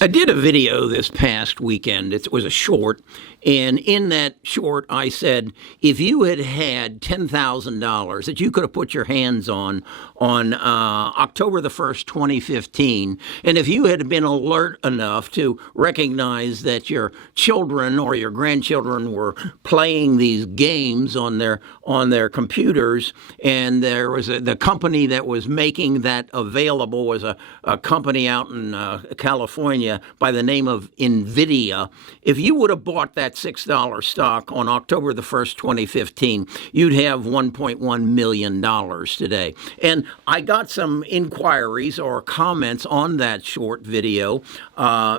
I did a video this past weekend. It was a short. And in that short, I said, if you had had $10,000 that you could have put your hands on October the 1st, 2015, and if you had been alert enough to recognize that your children or your grandchildren were playing these games on their computers, and there was the company that was making that available was a company out in California by the name of Nvidia. If you would have bought that $6 stock on October the 1st, 2015, you'd have $1.1 million today. And I got some inquiries or comments on that short video.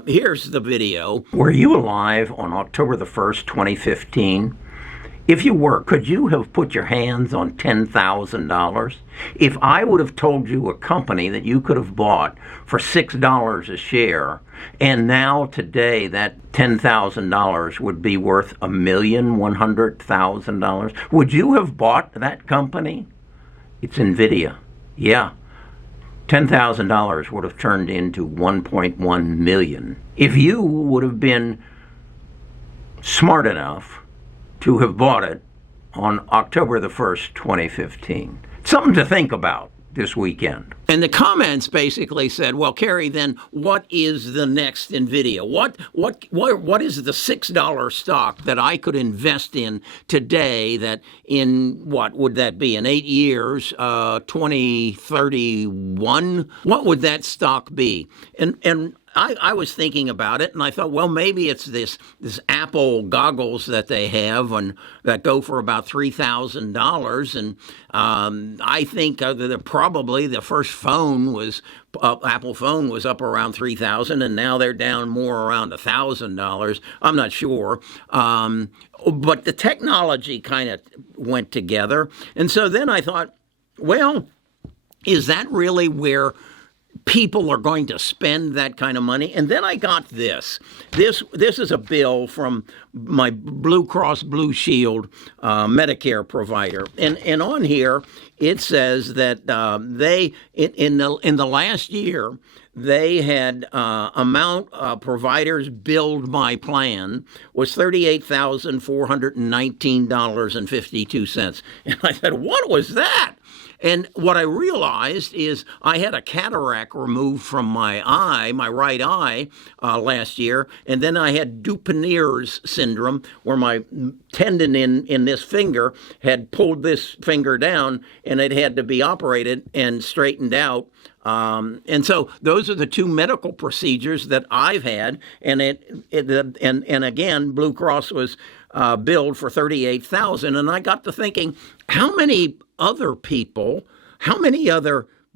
Here's the video. Were you alive on October the 1st, 2015? If you were, could you have put your hands on $10,000? If I would have told you a company that you could have bought for $6 a share, and now today that $10,000 would be worth $1,100,000, would you have bought that company? It's Nvidia. Yeah. $10,000 would have turned into $1.1 million. If you would have been smart enough to have bought it on October the 1st, 2015. Something to think about this weekend. And the comments basically said, well, Kerry, then what is the next Nvidia? What is the $6 stock that I could invest in today that in, what would that be, in 8 years, 2031? What would that stock be? And I was thinking about it, and I thought, well, maybe it's this Apple goggles that they have and that go for about $3,000. And I think that probably the first phone was Apple phone was up around $3,000, and now they're down more around $1,000. I'm not sure. But the technology kind of went together. And so then I thought, well, is that really where people are going to spend that kind of money? And then I got this. This is a bill from my Blue Cross Blue Shield Medicare provider, and on here it says that they in the last year they had amount providers billed my plan was $38,419.52, and I said, what was that? And what I realized is I had a cataract removed from my eye, my right eye, last year, and then I had Dupuytren's syndrome, where my tendon in this finger had pulled this finger down, and it had to be operated and straightened out. And so those are the two medical procedures that I've had, and and again, Blue Cross was billed for $38,000, and I got to thinking, how many other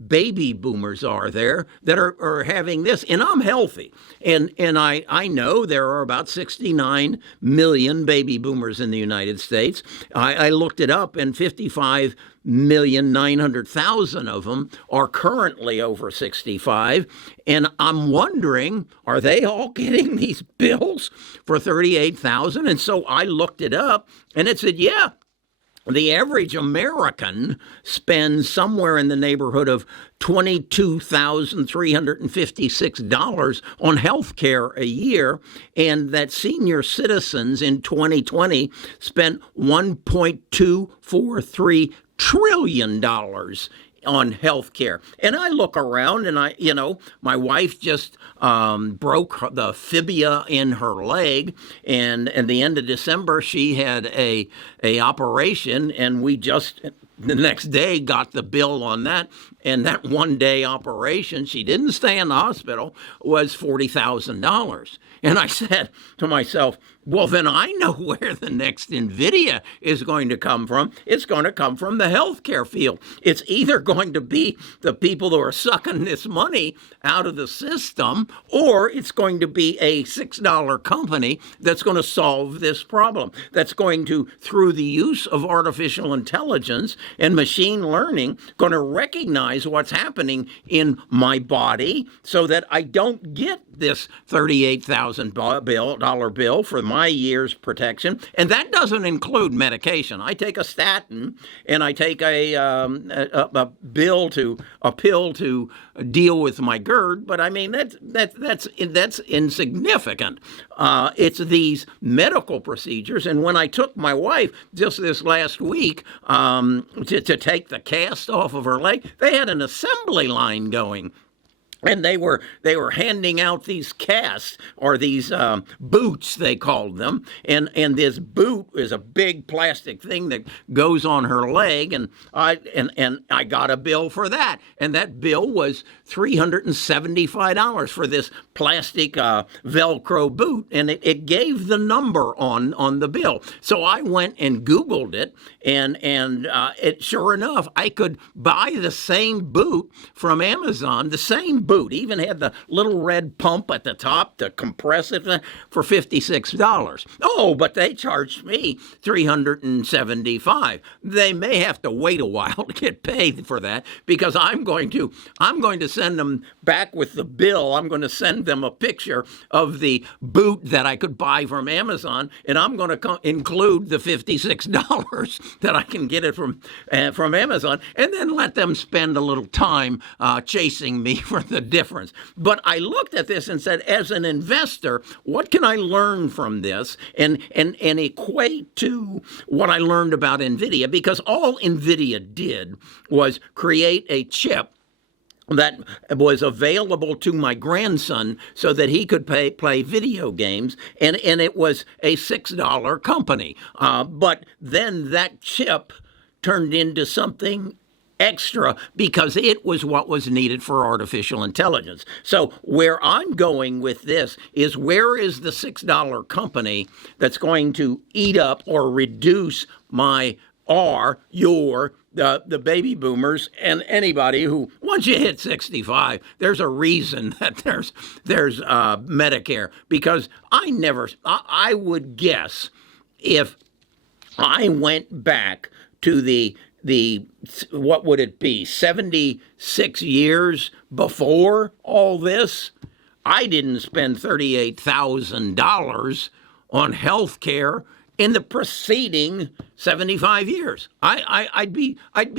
baby boomers are there that are having this? And I'm healthy. And I know there are about 69 million baby boomers in the United States. I looked it up, and 55,900,000 of them are currently over 65. And I'm wondering, are they all getting these bills for $38,000? And so I looked it up, and it said, yeah, the average American spends somewhere in the neighborhood of $22,356 on health care a year, and that senior citizens in 2020 spent $1.243 trillion on health care. And I look around, and my wife just broke the fibula in her leg, and at the end of December she had a operation, and we just the next day got the bill on that, and that one-day operation, she didn't stay in the hospital, was $40,000. And I said to myself, well, then I know where the next Nvidia is going to come from. It's going to come from the healthcare field. It's either going to be the people who are sucking this money out of the system, or it's going to be a $6 company that's going to solve this problem, that's going to, through the use of artificial intelligence and machine learning, going to recognize what's happening in my body so that I don't get this $38,000 bill for my year's protection. And that doesn't include medication. I take a statin, and I take a pill to deal with my GERD, but I mean that's insignificant. It's these medical procedures, and when I took my wife just this last week to take the cast off of her leg, they had an assembly line going. And they were handing out these casts, or these boots, they called them, and this boot is a big plastic thing that goes on her leg, and I got a bill for that, and that bill was $375 for this plastic Velcro boot, and it gave the number on the bill. So I went and Googled it, and it sure enough, I could buy the same boot from Amazon, the same boot, even had the little red pump at the top to compress it, for $56. Oh, but they charged me $375. They may have to wait a while to get paid for that, because I'm going to send them back with the bill. I'm going to send them a picture of the boot that I could buy from Amazon, and I'm going to include the $56 that I can get it from Amazon, and then let them spend a little time chasing me for the difference. But I looked at this and said, as an investor, what can I learn from this and equate to what I learned about Nvidia? Because all Nvidia did was create a chip that was available to my grandson so that he could play video games, and it was a $6 company. But then that chip turned into something extra because it was what was needed for artificial intelligence. So where I'm going with this is, where is the $6 company that's going to eat up or reduce the baby boomers and anybody who, once you hit 65, there's a reason that there's Medicare, because I would guess if I went back to the what would it be, 76 years before all this, I didn't spend $38,000 on health care in the preceding 75 years. I'd be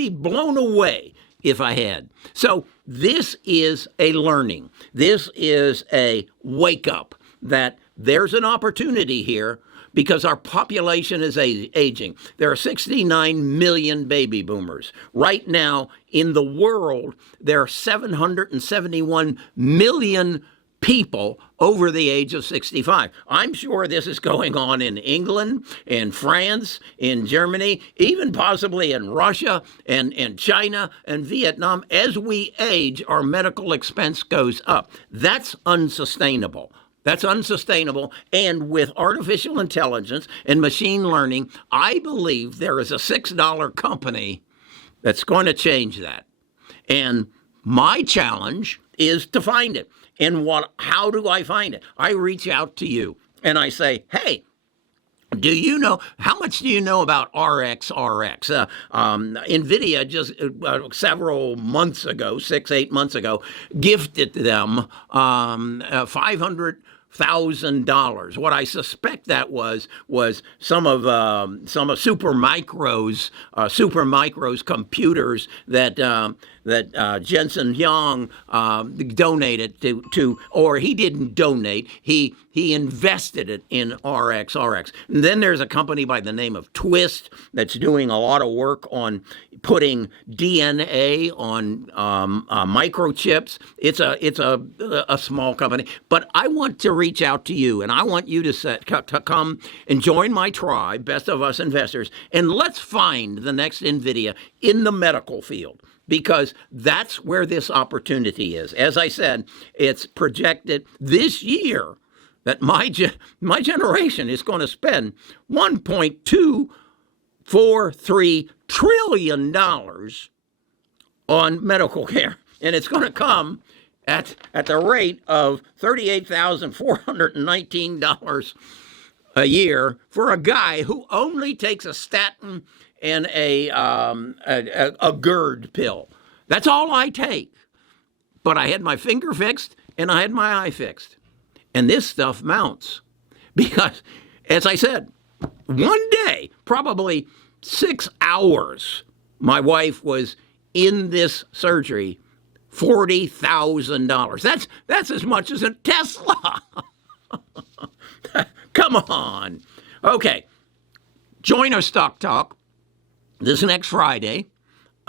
blown away if I had. So this is a learning. This is a wake up that there's an opportunity here, because our population is aging. There are 69 million baby boomers. Right now in the world, there are 771 million people over the age of 65. I'm sure this is going on in England, in France, in Germany, even possibly in Russia and China and Vietnam. As we age, our medical expense goes up. That's unsustainable. That's unsustainable. And with artificial intelligence and machine learning, I believe there is a $6 company that's going to change that. And my challenge is to find it. And how do I find it? I reach out to you and I say, hey, how much do you know about RXRX? Nvidia just several months ago, 6-8 months ago, gifted them $500,000. What I suspect that was some of Supermicro's computers that Jensen Huang donated to, or he didn't donate, he invested it in RXRX. And then there's a company by the name of Twist that's doing a lot of work on putting DNA on microchips. It's a small company, but I want to reach out to you, and I want you to come and join my tribe, Best of Us Investors, and let's find the next Nvidia in the medical field, because that's where this opportunity is. As I said, it's projected this year that my generation is going to spend $1.243 trillion on medical care, and it's going to come at the rate of $38,419 a year for a guy who only takes a statin and a GERD pill. That's all I take. But I had my finger fixed and I had my eye fixed. And this stuff mounts. Because, as I said, one day, probably 6 hours, my wife was in this surgery $40,000. That's as much as a Tesla. Come on. Okay. Join our Stock Talk this next Friday.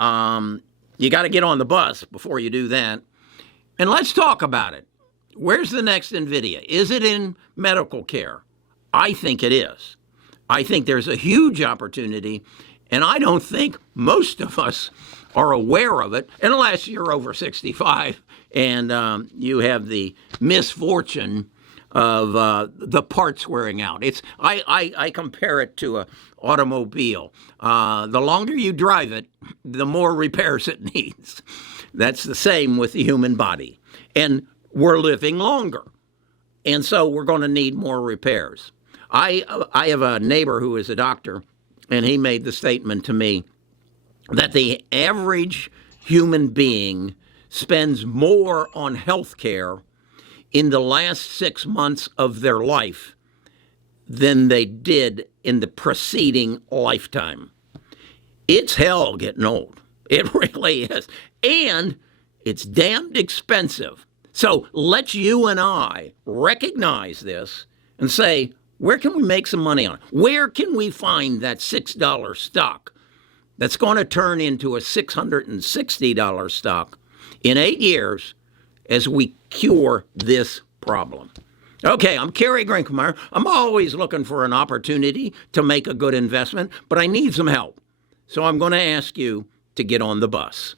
You got to get on the bus before you do that. And let's talk about it. Where's the next Nvidia? Is it in medical care? I think it is. I think there's a huge opportunity, and I don't think most of us are aware of it unless you're over 65 and you have the misfortune of the parts wearing out. I compare it to an automobile. The longer you drive it, the more repairs it needs. That's the same with the human body. And we're living longer. And so we're going to need more repairs. I have a neighbor who is a doctor, and he made the statement to me that the average human being spends more on health care in the last 6 months of their life than they did in the preceding lifetime. It's hell getting old. It really is. And it's damned expensive. So let's you and I recognize this and say, where can we make some money on it? Where can we find that $6 stock that's going to turn into a $660 stock in 8 years as we cure this problem? Okay, I'm Kerry Grinkmeyer. I'm always looking for an opportunity to make a good investment, but I need some help. So I'm going to ask you to get on the bus.